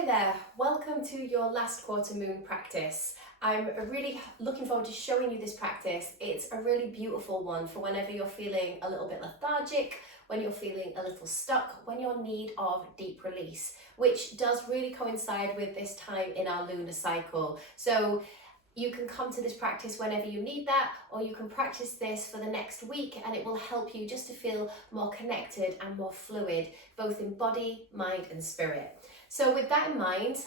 Hi there, welcome to your last quarter moon practice. I'm really looking forward to showing you this practice. It's a really beautiful one for whenever you're feeling a little bit lethargic, when you're feeling a little stuck, when you're in need of deep release, which does really coincide with this time in our lunar cycle. So you can come to this practice whenever you need that, or you can practice this for the next week and it will help you just to feel more connected and more fluid, both in body, mind and spirit. So with that in mind,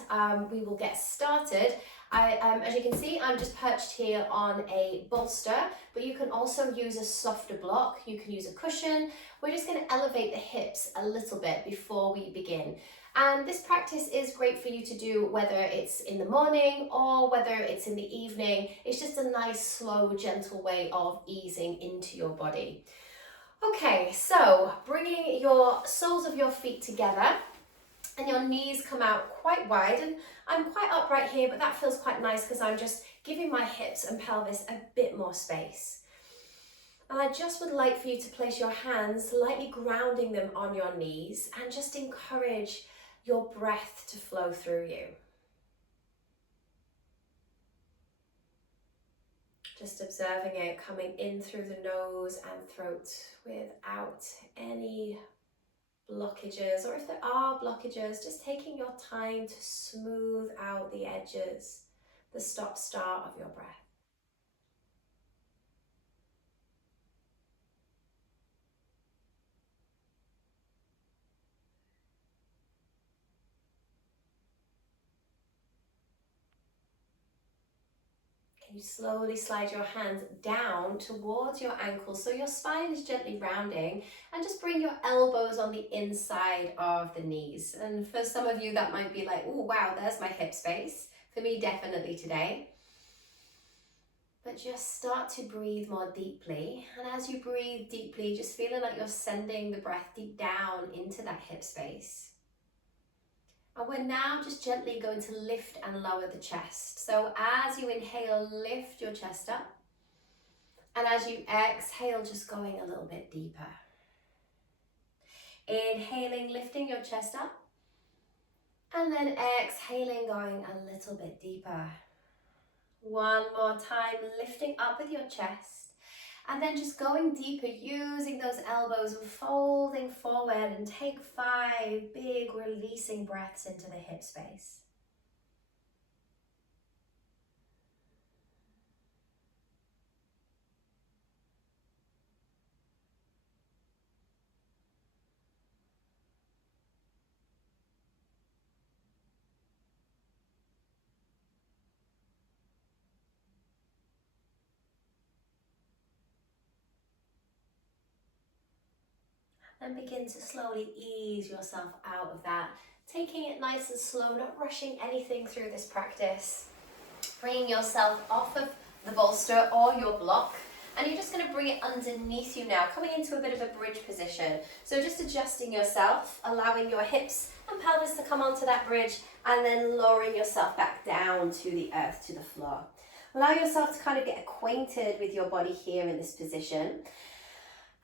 we will get started. As you can see, I'm just perched here on a bolster, but you can also use a softer block. You can use a cushion. We're just going to elevate the hips a little bit before we begin. And this practice is great for you to do whether it's in the morning or whether it's in the evening. It's just a nice, slow, gentle way of easing into your body. Okay, so bringing your soles of your feet together and your knees come out quite wide, and I'm quite upright here, but that feels quite nice because I'm just giving my hips and pelvis a bit more space. And I just would like for you to place your hands lightly grounding them on your knees and just encourage your breath to flow through you. Just observing it coming in through the nose and throat without any blockages, or if there are blockages, just taking your time to smooth out the edges, the stop-start of your breath. You slowly slide your hands down towards your ankles so your spine is gently rounding, and just bring your elbows on the inside of the knees. And for some of you that might be like, oh wow, there's my hip space. For me, definitely today. But just start to breathe more deeply, and as you breathe deeply, just feeling like you're sending the breath deep down into that hip space. And we're now just gently going to lift and lower the chest. So as you inhale, lift your chest up. And as you exhale, just going a little bit deeper. Inhaling, lifting your chest up. And then exhaling, going a little bit deeper. One more time, lifting up with your chest. And then just going deeper, using those elbows and folding forward, and take 5 big releasing breaths into the hip space. And begin to slowly ease yourself out of that, taking it nice and slow, not rushing anything through this practice. Bringing yourself off of the bolster or your block, and you're just going to bring it underneath you now, coming into a bit of a bridge position. So just adjusting yourself, allowing your hips and pelvis to come onto that bridge, and then lowering yourself back down to the earth, to the floor. Allow yourself to kind of get acquainted with your body here in this position.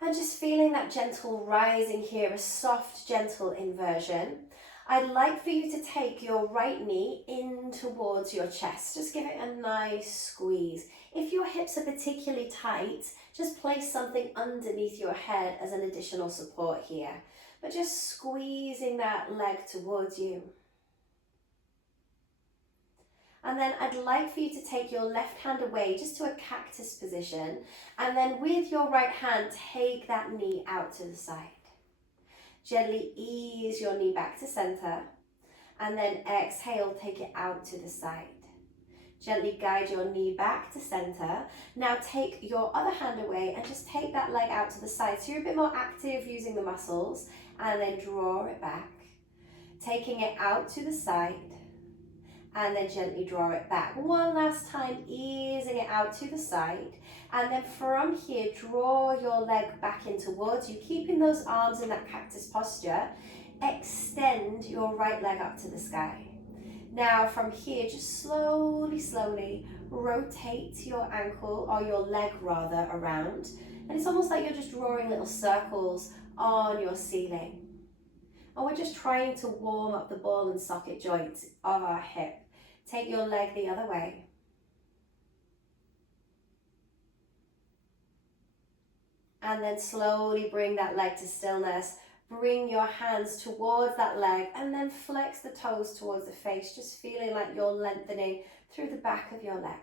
And just feeling that gentle rising here, a soft, gentle inversion. I'd like for you to take your right knee in towards your chest. Just give it a nice squeeze. If your hips are particularly tight, just place something underneath your head as an additional support here. But just squeezing that leg towards you. And then I'd like for you to take your left hand away just to a cactus position, and then with your right hand, take that knee out to the side. Gently ease your knee back to center, and then exhale, take it out to the side. Gently guide your knee back to center. Now take your other hand away and just take that leg out to the side. So you're a bit more active using the muscles, and then draw it back. Taking it out to the side, and then gently draw it back. One last time, easing it out to the side. And then from here, draw your leg back in towards you, keeping those arms in that cactus posture. Extend your right leg up to the sky. Now from here, just slowly, slowly rotate your ankle, or your leg rather, around. And it's almost like you're just drawing little circles on your ceiling. and we're just trying to warm up the ball and socket joints of our hip. Take your leg the other way. And then slowly bring that leg to stillness. Bring your hands towards that leg and then flex the toes towards the face, just feeling like you're lengthening through the back of your leg.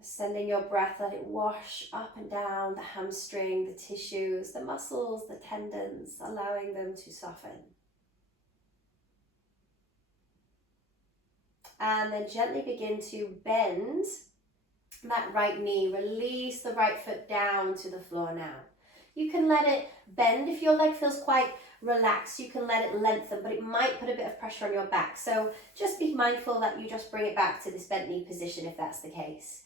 Sending your breath, let it wash up and down the hamstring, the tissues, the muscles, the tendons, allowing them to soften. And then gently begin to bend that right knee. Release the right foot down to the floor now. You can let it bend. If your leg feels quite relaxed, you can let it lengthen, but it might put a bit of pressure on your back. So just be mindful that you just bring it back to this bent knee position if that's the case.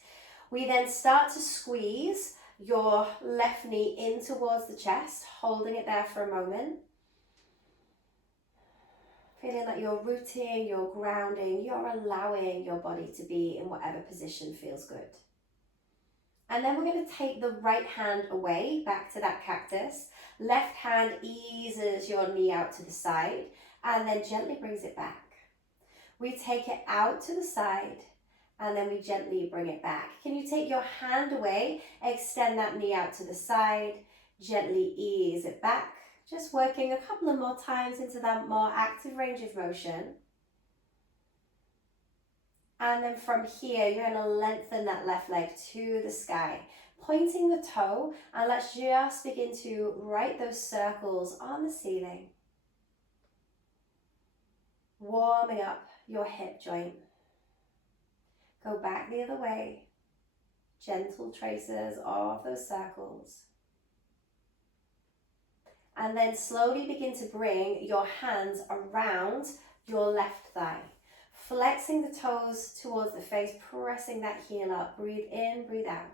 We then start to squeeze your left knee in towards the chest, holding it there for a moment. Feeling like you're rooting, you're grounding, you're allowing your body to be in whatever position feels good. And then we're going to take the right hand away, back to that cactus. Left hand eases your knee out to the side and then gently brings it back. We take it out to the side and then we gently bring it back. Can you take your hand away, extend that knee out to the side, gently ease it back. Just working a couple of more times into that more active range of motion. And then from here, you're going to lengthen that left leg to the sky, pointing the toe, and let's just begin to write those circles on the ceiling. Warming up your hip joint. Go back the other way. Gentle traces of those circles. And then slowly begin to bring your hands around your left thigh. Flexing the toes towards the face, pressing that heel up. Breathe in, breathe out.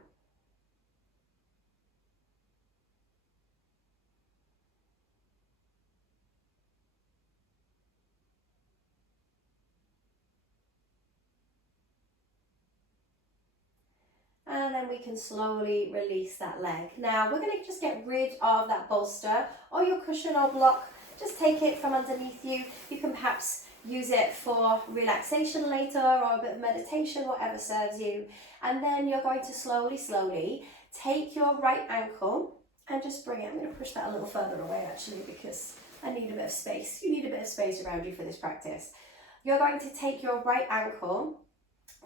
And then we can slowly release that leg. Now we're going to just get rid of that bolster or your cushion or block. Just take it from underneath you. You can perhaps use it for relaxation later or a bit of meditation, whatever serves you. And then you're going to slowly take your right ankle and just bring it. I'm going to push that a little further away actually because I need a bit of space. You need a bit of space around you for this practice. You're going to take your right ankle,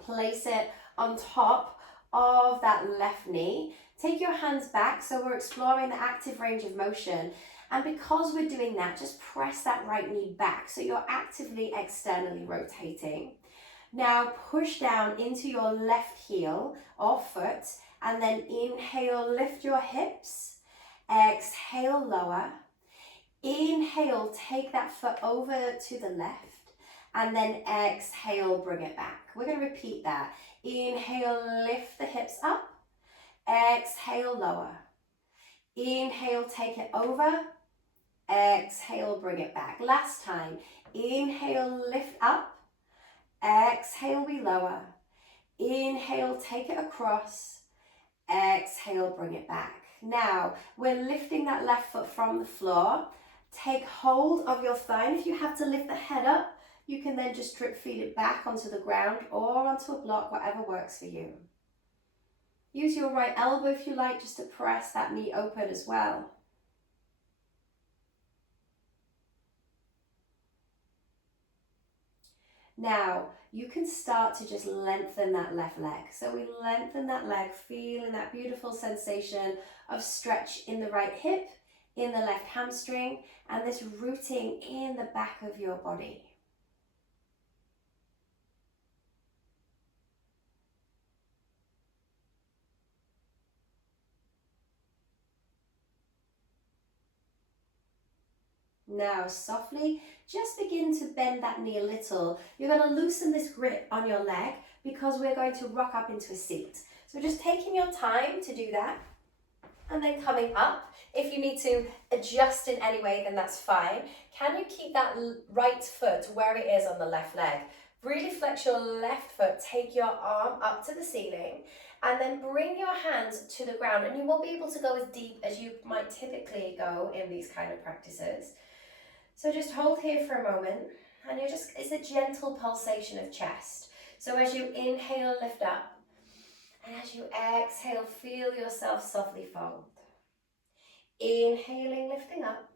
place it on top of that left knee. Take your hands back, so we're exploring the active range of motion. And because we're doing that, just press that right knee back, so you're actively externally rotating. Now push down into your left heel or foot, and then inhale, lift your hips. Exhale, lower. Inhale, take that foot over to the left, and then exhale, bring it back. We're going to repeat that. Inhale, lift the hips up. Exhale, lower. Inhale, take it over. Exhale, bring it back. Last time. Inhale, lift up. Exhale, we lower. Inhale, take it across. Exhale, bring it back. Now, we're lifting that left foot from the floor. Take hold of your thigh. And if you have to lift the head up, you can then just drip feed it back onto the ground or onto a block, whatever works for you. Use your right elbow if you like, just to press that knee open as well. Now, you can start to just lengthen that left leg. So we lengthen that leg, feeling that beautiful sensation of stretch in the right hip, in the left hamstring, and this rooting in the back of your body. Now softly, just begin to bend that knee a little. You're going to loosen this grip on your leg because we're going to rock up into a seat. So just taking your time to do that and then coming up. If you need to adjust in any way, then that's fine. Can you keep that right foot where it is on the left leg? Really flex your left foot, take your arm up to the ceiling And then bring your hands to the ground, and you won't be able to go as deep as you might typically go in these kind of practices. So just hold here for a moment, and it's a gentle pulsation of chest. So as you inhale, lift up, and as you exhale, feel yourself softly fold. Inhaling, lifting up,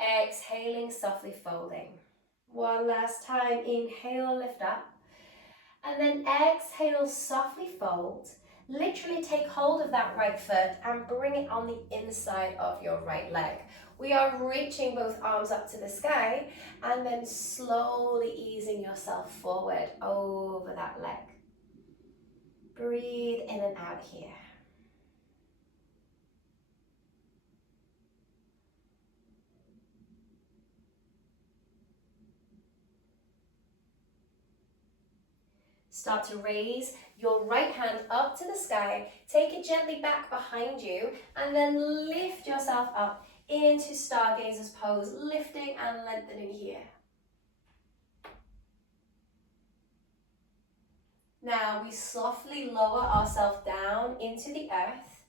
exhaling, softly folding. One last time, inhale, lift up, and then exhale, softly fold. Literally take hold of that right foot and bring it on the inside of your right leg. We are reaching both arms up to the sky and then slowly easing yourself forward over that leg. Breathe in and out here. Start to raise your right hand up to the sky, take it gently back behind you, and then lift yourself up into Stargazer's pose, lifting and lengthening here. Now we softly lower ourselves down into the earth,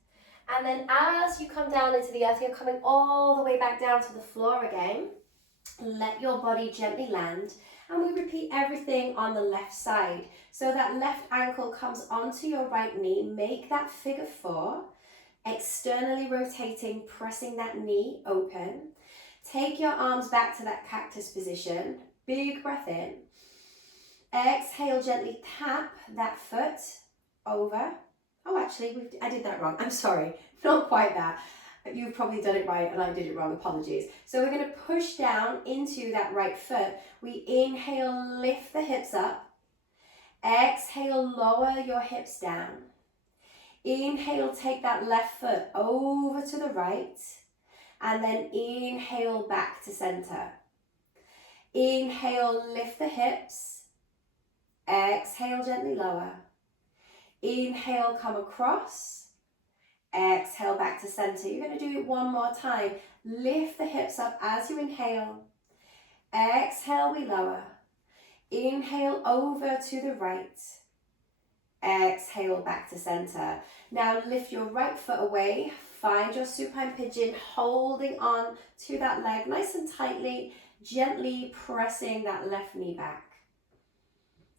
and then as you come down into the earth, you're coming all the way back down to the floor again. Let your body gently land, and we repeat everything on the left side. So that left ankle comes onto your right knee, make that figure 4, externally rotating, pressing that knee open. Take your arms back to that cactus position, big breath in. Exhale, gently tap that foot over. Oh, actually, I did that wrong. I'm sorry, not quite that. You've probably done it right and I did it wrong, apologies. So we're going to push down into that right foot. We inhale, lift the hips up. Exhale, lower your hips down. Inhale, take that left foot over to the right. And then inhale back to center. Inhale, lift the hips. Exhale, gently lower. Inhale, come across. Exhale back to center. You're going to do it one more time. Lift the hips up as you inhale. Exhale, we lower. Inhale over to the right. Exhale back to center. Now lift your right foot away. Find your supine pigeon, holding on to that leg nice and tightly, gently pressing that left knee back.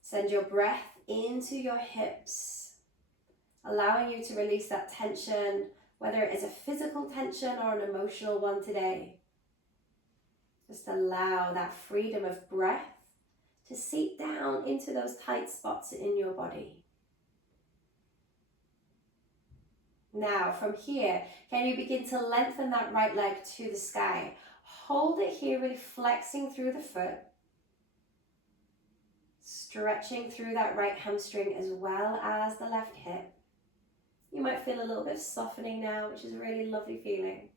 Send your breath into your hips, allowing you to release that tension, whether it is a physical tension or an emotional one today. Just allow that freedom of breath to seep down into those tight spots in your body. Now, from here, can you begin to lengthen that right leg to the sky? Hold it here, really flexing through the foot. Stretching through that right hamstring as well as the left hip. You might feel a little bit of softening now, which is a really lovely feeling.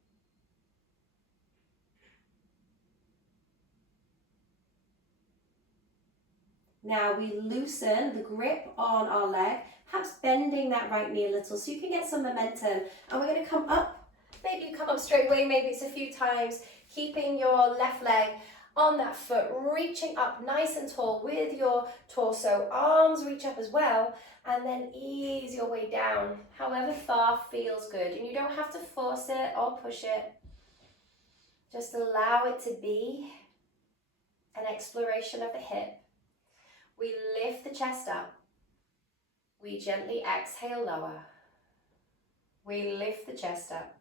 Now we loosen the grip on our leg, perhaps bending that right knee a little so you can get some momentum. And we're going to come up. Maybe you come up straight away, maybe it's a few times, keeping your left leg on that foot, reaching up nice and tall with your torso. Arms reach up as well, and then ease your way down, however far feels good. And you don't have to force it or push it. Just allow it to be an exploration of the hip. We lift the chest up. We gently exhale, lower. We lift the chest up.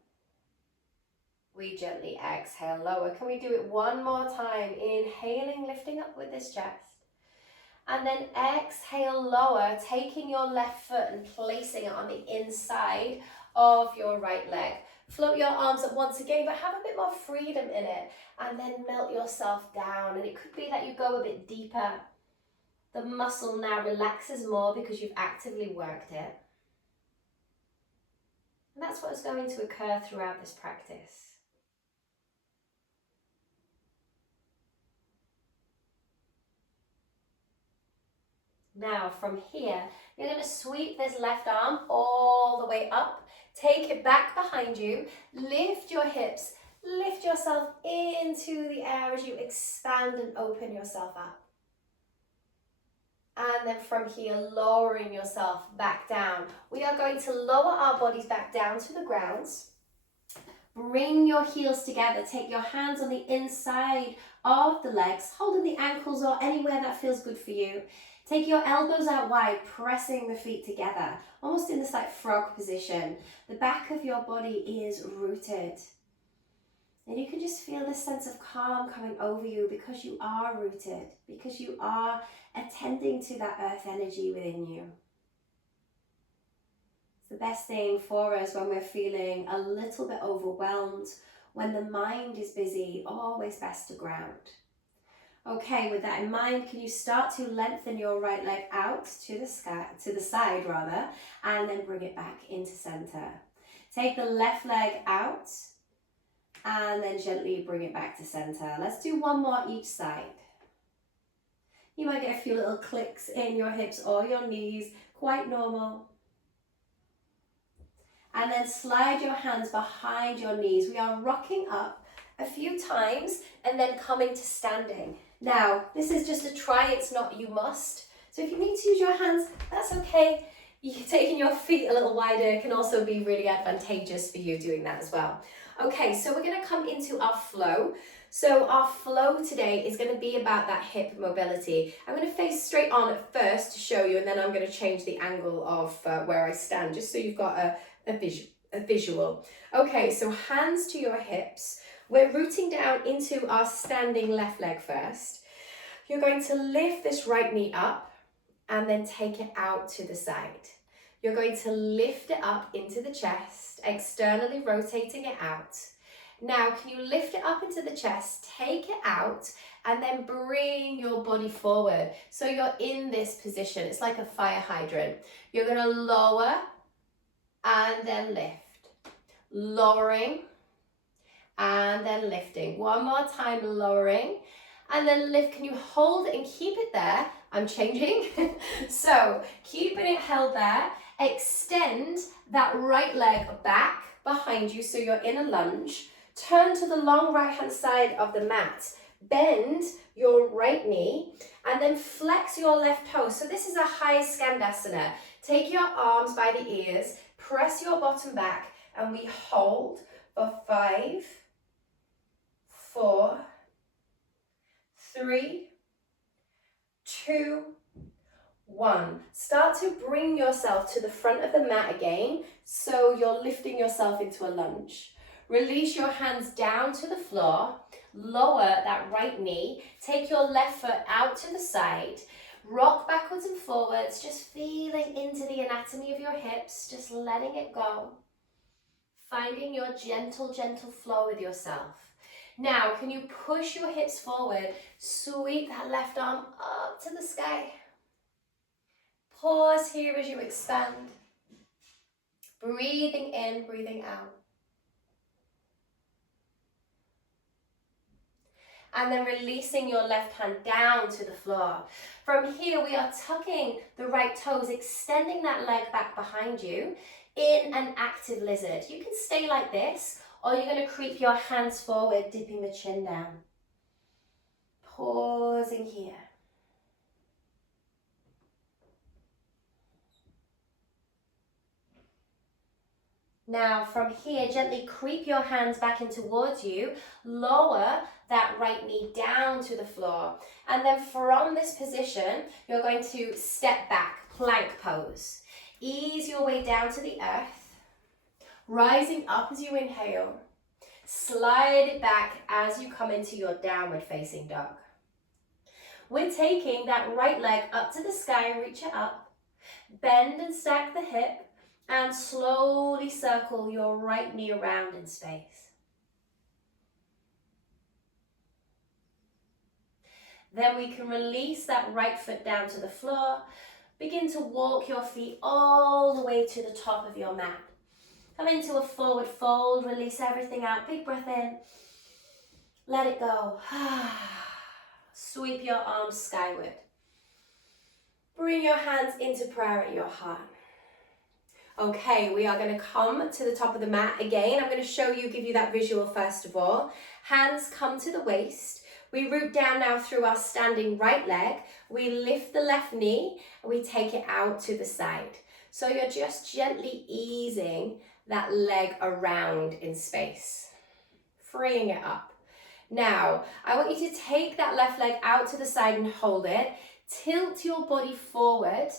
We gently exhale, lower. Can we do it one more time? Inhaling, lifting up with this chest. And then exhale, lower, taking your left foot and placing it on the inside of your right leg. Float your arms up once again, but have a bit more freedom in it. And then melt yourself down. And it could be that you go a bit deeper. The muscle now relaxes more because you've actively worked it. And that's what's going to occur throughout this practice. Now from here, you're going to sweep this left arm all the way up, take it back behind you, lift your hips, lift yourself into the air as you expand and open yourself up. And then from here, lowering yourself back down. We are going to lower our bodies back down to the ground. Bring your heels together. Take your hands on the inside of the legs, holding the ankles or anywhere that feels good for you. Take your elbows out wide, pressing the feet together, almost in this like frog position. The back of your body is rooted. And you can just feel this sense of calm coming over you because you are rooted, because you are attending to that earth energy within you. It's the best thing for us when we're feeling a little bit overwhelmed, when the mind is busy, always best to ground. Okay, with that in mind, can you start to lengthen your right leg out to the side, and then bring it back into center. Take the left leg out and then gently bring it back to center. Let's do one more each side. You might get a few little clicks in your hips or your knees, quite normal. And then slide your hands behind your knees. We are rocking up a few times and then coming to standing. Now, this is just a try, it's not you must. So if you need to use your hands, that's okay. Taking your feet a little wider can also be really advantageous for you doing that as well. Okay, so we're going to come into our flow. So our flow today is going to be about that hip mobility. I'm going to face straight on at first to show you, and then I'm going to change the angle of where I stand, just so you've got a visual. Okay, so hands to your hips. We're rooting down into our standing left leg first. You're going to lift this right knee up and then take it out to the side. You're going to lift it up into the chest, externally rotating it out. Now, can you lift it up into the chest, take it out, and then bring your body forward. So you're in this position. It's like a fire hydrant. You're going to lower and then lift. Lowering and then lifting. One more time, lowering and then lift. Can you hold it and keep it there? I'm changing. So keeping it held there. Extend that right leg back behind you so you're in a lunge. Turn to the long right hand side of the mat. Bend your right knee and then flex your left toe. So this is a high skandasana. Take your arms by the ears, press your bottom back, and we hold for 5, 4, 3, 2, 1. Start to bring yourself to the front of the mat again, so you're lifting yourself into a lunge. Release your hands down to the floor, lower that right knee, take your left foot out to the side, rock backwards and forwards, just feeling into the anatomy of your hips, just letting it go. Finding your gentle flow with yourself. Now, can you push your hips forward, sweep that left arm up to the sky. Pause here as you expand. Breathing in, breathing out. And then releasing your left hand down to the floor. From here, we are tucking the right toes, extending that leg back behind you in an active lizard. You can stay like this, or you're going to creep your hands forward, dipping the chin down. Pausing here. Now from here, gently creep your hands back in towards you, lower that right knee down to the floor. And then from this position, you're going to step back, plank pose. Ease your way down to the earth, rising up as you inhale. Slide it back as you come into your downward facing dog. We're taking that right leg up to the sky, reach it up, bend and stack the hip, and slowly circle your right knee around in space. Then we can release that right foot down to the floor. Begin to walk your feet all the way to the top of your mat. Come into a forward fold, release everything out. Big breath in. Let it go. Sweep your arms skyward. Bring your hands into prayer at your heart. Okay, we are going to come to the top of the mat again. I'm going to show you, give you that visual first of all. Hands come to the waist. We root down now through our standing right leg. We lift the left knee and we take it out to the side. So you're just gently easing that leg around in space, freeing it up. Now, I want you to take that left leg out to the side and hold it. Tilt your body forward,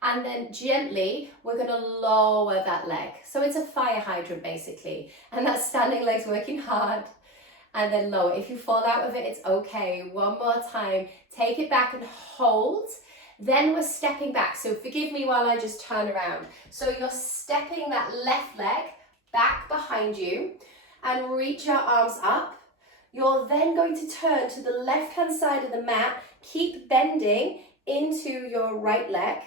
and then gently, we're going to lower that leg. So it's a fire hydrant basically, and that standing leg's working hard. And then lower. If you fall out of it, it's okay. One more time. Take it back and hold. Then we're stepping back. So forgive me while I just turn around. So you're stepping that left leg back behind you and reach your arms up. You're then going to turn to the left-hand side of the mat. Keep bending into your right leg.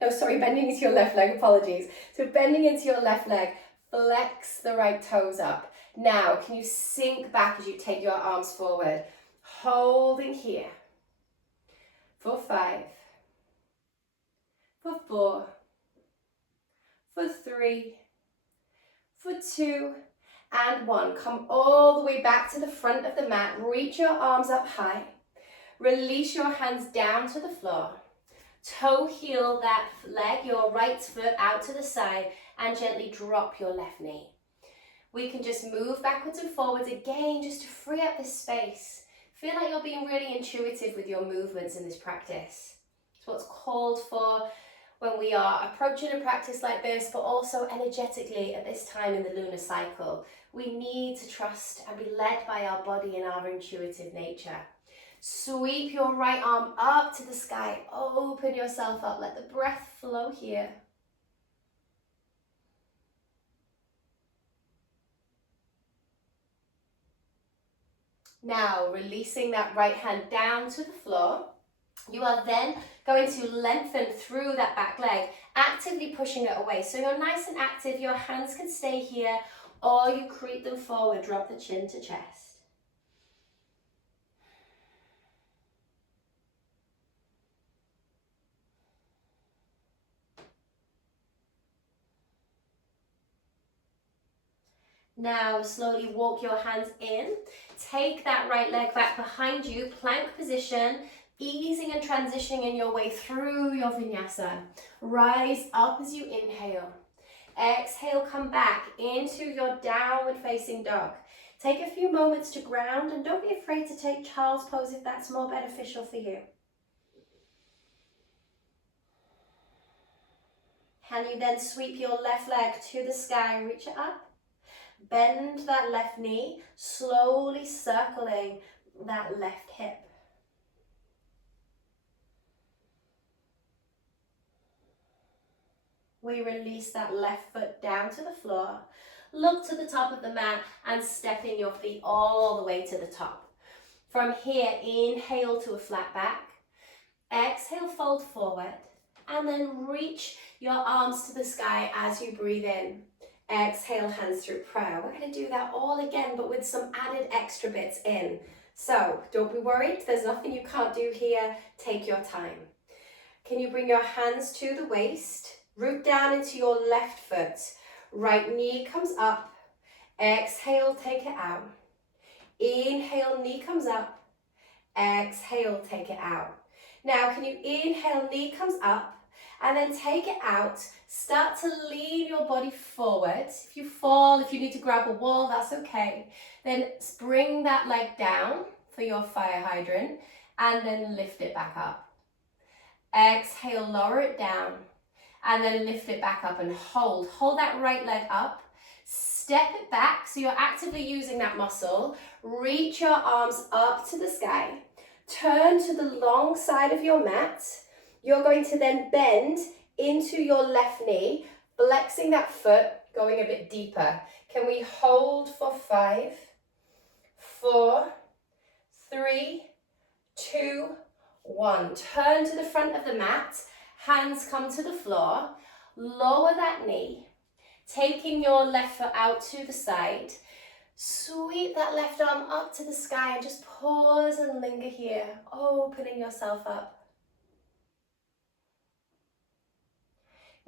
No, sorry, bending into your left leg, apologies. So bending into your left leg, flex the right toes up. Now, can you sink back as you take your arms forward? Holding here. For 5. For 4. For 3. For 2. And 1. Come all the way back to the front of the mat. Reach your arms up high. Release your hands down to the floor. Toe heel that leg, your right foot out to the side, and gently drop your left knee. We can just move backwards and forwards again just to free up this space. Feel like you're being really intuitive with your movements in this practice. It's what's called for when we are approaching a practice like this, but also energetically at this time in the lunar cycle. We need to trust and be led by our body and our intuitive nature. Sweep your right arm up to the sky. Open yourself up. Let the breath flow here. Now, releasing that right hand down to the floor. You are then going to lengthen through that back leg, actively pushing it away. So you're nice and active. Your hands can stay here, or you creep them forward. Drop the chin to chest. Now slowly walk your hands in, take that right leg back behind you, plank position, easing and transitioning your way through your vinyasa. Rise up as you inhale. Exhale, come back into your downward facing dog. Take a few moments to ground and don't be afraid to take child's pose if that's more beneficial for you. Can you then sweep your left leg to the sky, reach it up? Bend that left knee, slowly circling that left hip. We release that left foot down to the floor. Look to the top of the mat and step in your feet all the way to the top. From here, inhale to a flat back. Exhale, fold forward. And then reach your arms to the sky as you breathe in. Exhale, hands through prayer. We're going to do that all again, but with some added extra bits in. So don't be worried. There's nothing you can't do here. Take your time. Can you bring your hands to the waist? Root down into your left foot. Right knee comes up. Exhale, take it out. Inhale, knee comes up. Exhale, take it out. Now, can you inhale, knee comes up, and then take it out. Start to lean your body forward. If you fall, if you need to grab a wall, that's okay. Then bring that leg down for your fire hydrant and then lift it back up. Exhale, lower it down and then lift it back up and hold. Hold that right leg up. Step it back so you're actively using that muscle. Reach your arms up to the sky. Turn to the long side of your mat. You're going to then bend into your left knee, flexing that foot, going a bit deeper. Can we hold for 5, 4, 3, 2, 1. Turn to the front of the mat, hands come to the floor, lower that knee, taking your left foot out to the side. Sweep that left arm up to the sky and just pause and linger here, opening yourself up.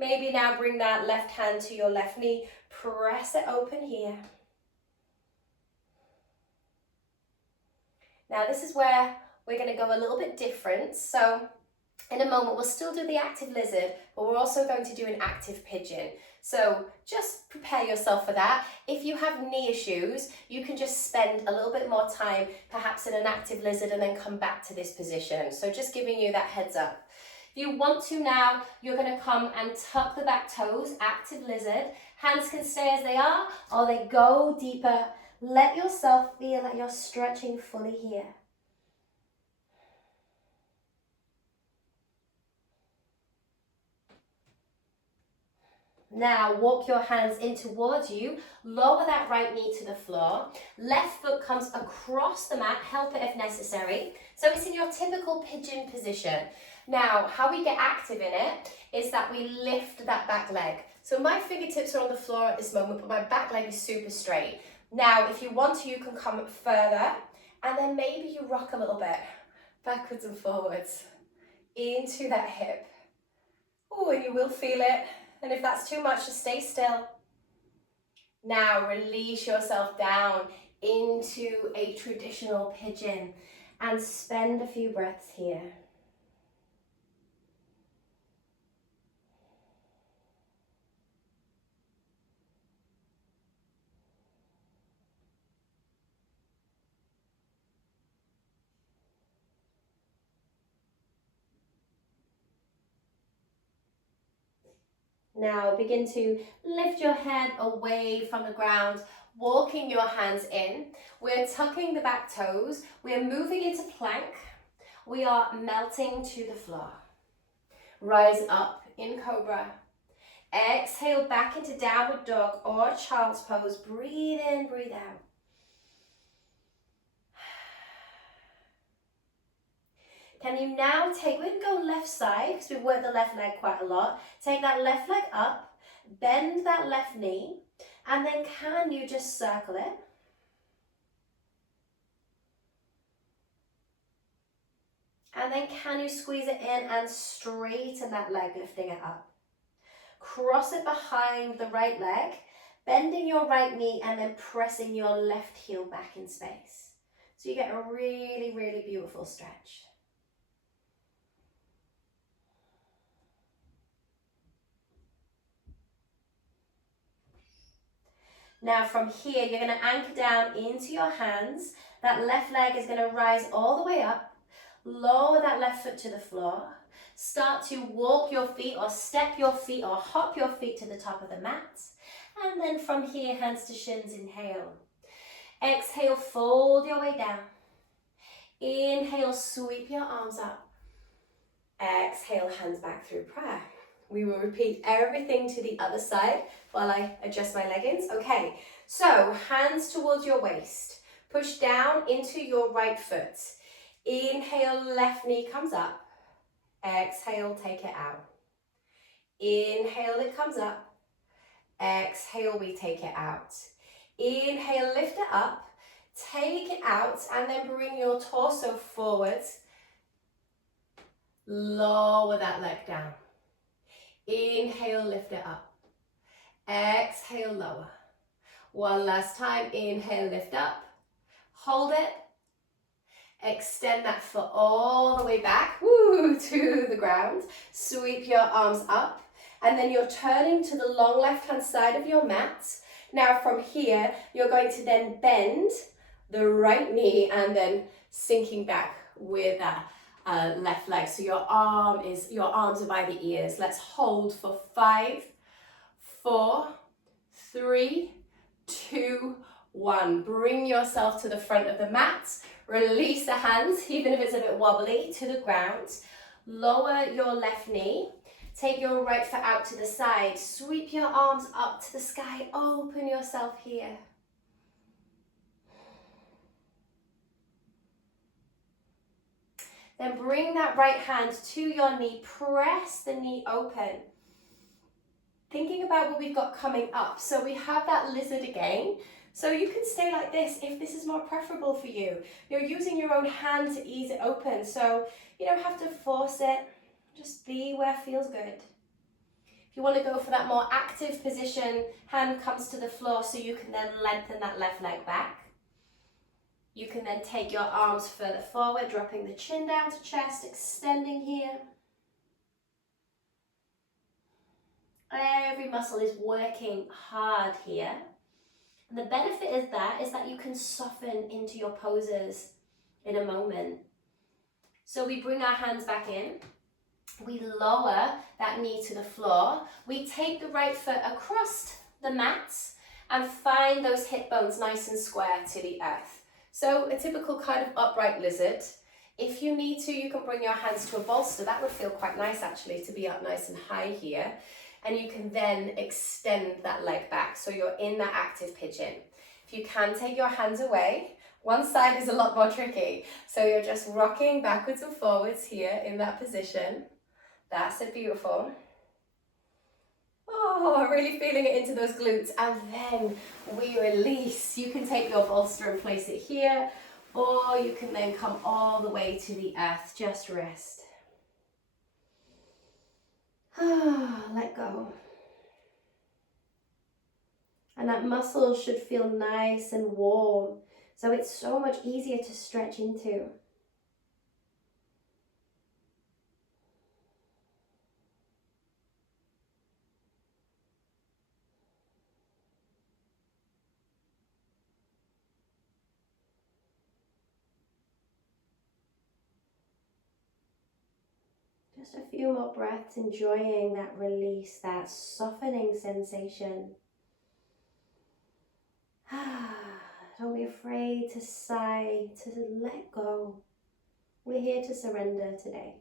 Maybe now bring that left hand to your left knee, press it open here. Now this is where we're going to go a little bit different. So in a moment, we'll still do the active lizard, but we're also going to do an active pigeon. So just prepare yourself for that. If you have knee issues, you can just spend a little bit more time, perhaps in an active lizard, and then come back to this position. So just giving you that heads up. If you want to now, you're going to come and tuck the back toes, active lizard. Hands can stay as they are, or they go deeper. Let yourself feel like you're stretching fully here. Now walk your hands in towards you, lower that right knee to the floor, left foot comes across the mat, help it if necessary. So it's in your typical pigeon position. Now, how we get active in it is that we lift that back leg. So my fingertips are on the floor at this moment, but my back leg is super straight. Now, if you want to, you can come further, and then maybe you rock a little bit, backwards and forwards, into that hip. Oh, and you will feel it. And if that's too much, just stay still. Now release yourself down into a traditional pigeon and spend a few breaths here. Now begin to lift your head away from the ground, walking your hands in. We're tucking the back toes. We're moving into plank. We are melting to the floor. Rise up in cobra. Exhale back into downward dog or child's pose. Breathe in, breathe out. Can you now take, we can go left side because we work the left leg quite a lot. Take that left leg up, bend that left knee, and then can you just circle it? And then can you squeeze it in and straighten that leg, lifting it up? Cross it behind the right leg, bending your right knee and then pressing your left heel back in space. So you get a really, really beautiful stretch. Now from here, you're going to anchor down into your hands. That left leg is going to rise all the way up. Lower that left foot to the floor. Start to walk your feet or step your feet or hop your feet to the top of the mat. And then from here, hands to shins, inhale. Exhale, fold your way down. Inhale, sweep your arms up. Exhale, hands back through prayer. We will repeat everything to the other side while I adjust my leggings. Okay, so hands towards your waist. Push down into your right foot. Inhale, left knee comes up. Exhale, take it out. Inhale, it comes up. Exhale, we take it out. Inhale, lift it up. Take it out and then bring your torso forwards. Lower that leg down. Inhale, lift it up. Exhale, lower. One last time. Inhale, lift up. Hold it. Extend that foot all the way back to the ground. Sweep your arms up. And then you're turning to the long left-hand side of your mat. Now from here, you're going to then bend the right knee and then sinking back with that left leg. So your arms are by the ears. Let's hold for 5, 4, 3, 2, 1. Bring yourself to the front of the mat. Release the hands, even if it's a bit wobbly, to the ground. Lower your left knee. Take your right foot out to the side. Sweep your arms up to the sky. Open yourself here. Then bring that right hand to your knee. Press the knee open. Thinking about what we've got coming up. So we have that lizard again. So you can stay like this if this is more preferable for you. You're using your own hand to ease it open. So you don't have to force it. Just be where it feels good. If you want to go for that more active position, hand comes to the floor so you can then lengthen that left leg back. You can then take your arms further forward, dropping the chin down to chest, extending here. Every muscle is working hard here. And the benefit of that is that you can soften into your poses in a moment. So we bring our hands back in. We lower that knee to the floor. We take the right foot across the mats and find those hip bones nice and square to the earth. So a typical kind of upright lizard. If you need to, you can bring your hands to a bolster. That would feel quite nice actually, to be up nice and high here. And you can then extend that leg back so you're in that active pigeon. If you can take your hands away, one side is a lot more tricky. So you're just rocking backwards and forwards here in that position. That's it, beautiful. Oh, really feeling it into those glutes. And then we release. You can take your bolster and place it here, or you can then come all the way to the earth. Just rest. Let go. And that muscle should feel nice and warm, so it's so much easier to stretch into. Just a few more breaths, enjoying that release, that softening sensation. Don't be afraid to sigh, to let go. We're here to surrender today.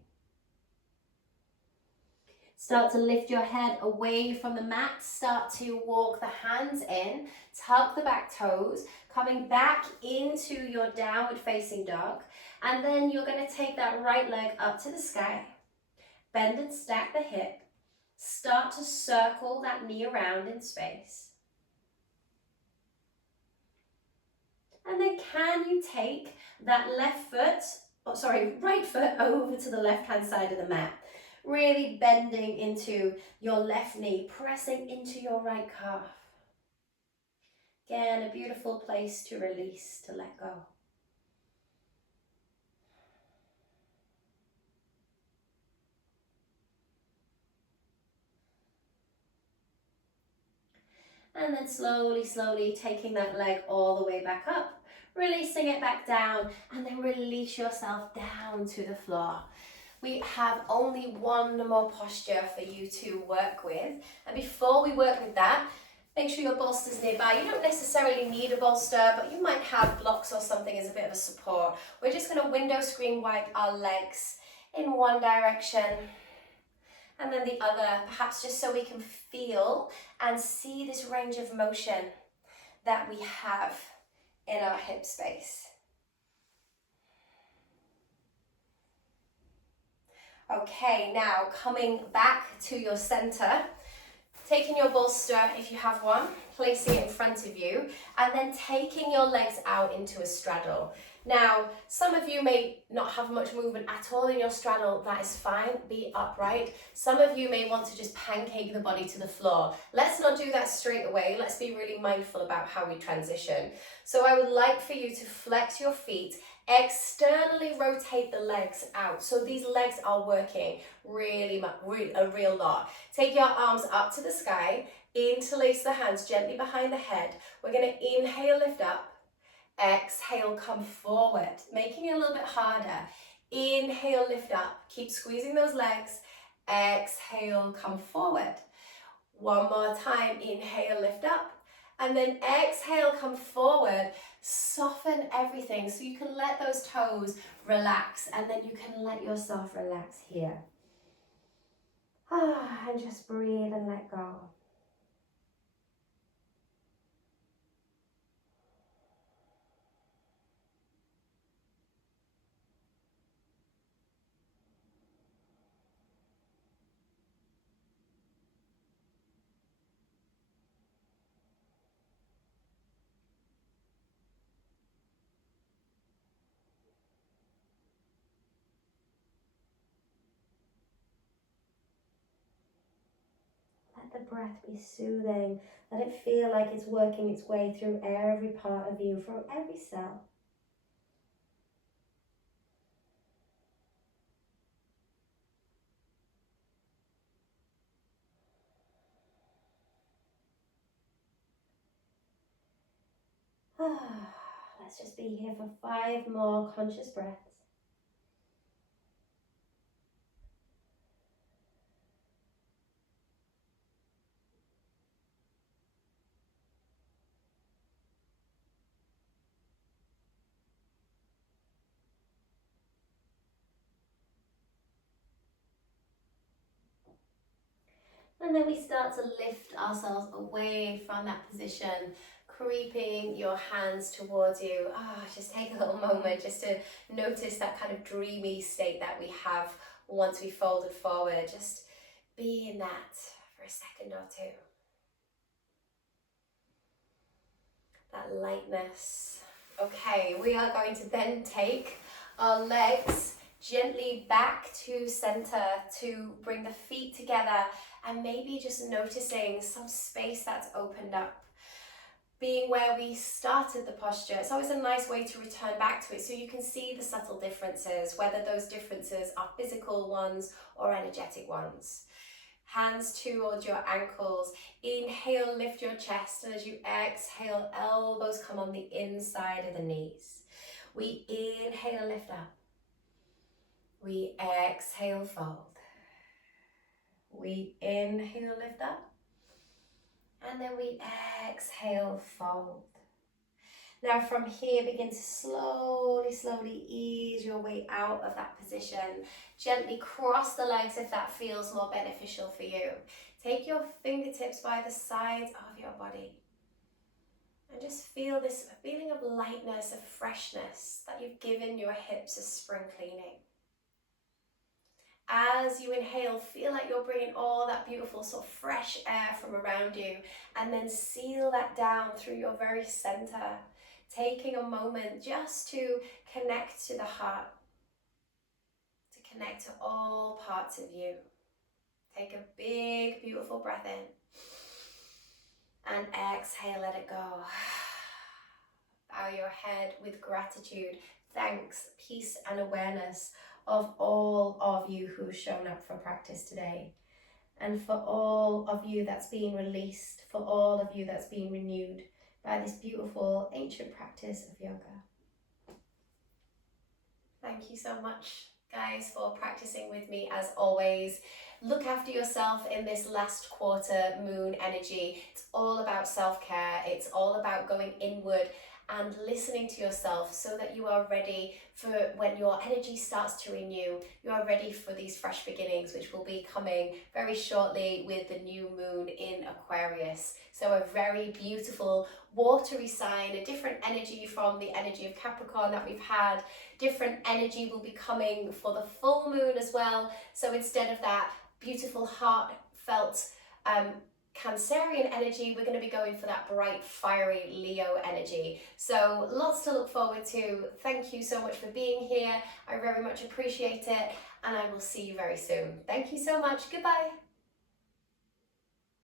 Start to lift your head away from the mat. Start to walk the hands in. Tuck the back toes. Coming back into your downward facing dog. And then you're going to take that right leg up to the sky. Bend and stack the hip. Start to circle that knee around in space. And then can you take that right foot over to the left-hand side of the mat. Really bending into your left knee, pressing into your right calf. Again, a beautiful place to release, to let go. And then slowly, slowly taking that leg all the way back up, releasing it back down, and then release yourself down to the floor. We have only one more posture for you to work with. And before we work with that, make sure your bolster's nearby. You don't necessarily need a bolster, but you might have blocks or something as a bit of a support. We're just going to window screen wipe our legs in one direction and then the other, perhaps just so we can feel and see this range of motion that we have in our hip space. Okay, now coming back to your center, taking your bolster, if you have one, placing it in front of you, and then taking your legs out into a straddle. Now, some of you may not have much movement at all in your straddle. That is fine, be upright. Some of you may want to just pancake the body to the floor. Let's not do that straight away. Let's be really mindful about how we transition. So I would like for you to flex your feet, externally rotate the legs out. So these legs are working a real lot. Take your arms up to the sky, interlace the hands gently behind the head. We're going to inhale, lift up. Exhale, come forward, making it a little bit harder. Inhale, lift up. Keep squeezing those legs. Exhale, come forward. One more time. Inhale, lift up. And then exhale, come forward. Soften everything so you can let those toes relax, and then you can let yourself relax here. And just breathe and let go. Let the breath be soothing. Let it feel like it's working its way through every part of you, through every cell. Let's just be here for 5 more conscious breaths. And then we start to lift ourselves away from that position, creeping your hands towards you. Just take a little moment just to notice that kind of dreamy state that we have once we folded forward. Just be in that for a second or two. That lightness. Okay, we are going to then take our legs gently back to center to bring the feet together, and maybe just noticing some space that's opened up. Being where we started the posture, it's always a nice way to return back to it so you can see the subtle differences, whether those differences are physical ones or energetic ones. Hands towards your ankles. Inhale, lift your chest, and as you exhale, elbows come on the inside of the knees. We inhale, lift up. We exhale, fold. We inhale, lift up. And then we exhale, fold. Now from here, begin to slowly ease your way out of that position. Gently cross the legs if that feels more beneficial for you. Take your fingertips by the sides of your body. And just feel this feeling of lightness, of freshness that you've given your hips a spring cleaning. As you inhale, feel like you're bringing all that beautiful sort of fresh air from around you, and then seal that down through your very center, taking a moment just to connect to the heart, to connect to all parts of you. Take a big, beautiful breath in, and exhale, let it go. Bow your head with gratitude, thanks, peace, and awareness of all of you who have shown up for practice today, and for all of you that's being released, for all of you that's being renewed by this beautiful ancient practice of yoga. Thank you so much, guys, for practicing with me as always. Look after yourself in this last quarter moon energy. It's all about self-care. It's all about going inward and listening to yourself so that you are ready for when your energy starts to renew. You are ready for these fresh beginnings, which will be coming very shortly with the new moon in Aquarius. So a very beautiful watery sign, a different energy from the energy of Capricorn that we've had. Different energy will be coming for the full moon as well. So instead of that beautiful heartfelt Cancerian energy, we're going to be going for that bright, fiery Leo energy. So lots to look forward to. Thank you so much for being here. I very much appreciate it, and I will see you very soon. Thank you so much. Goodbye.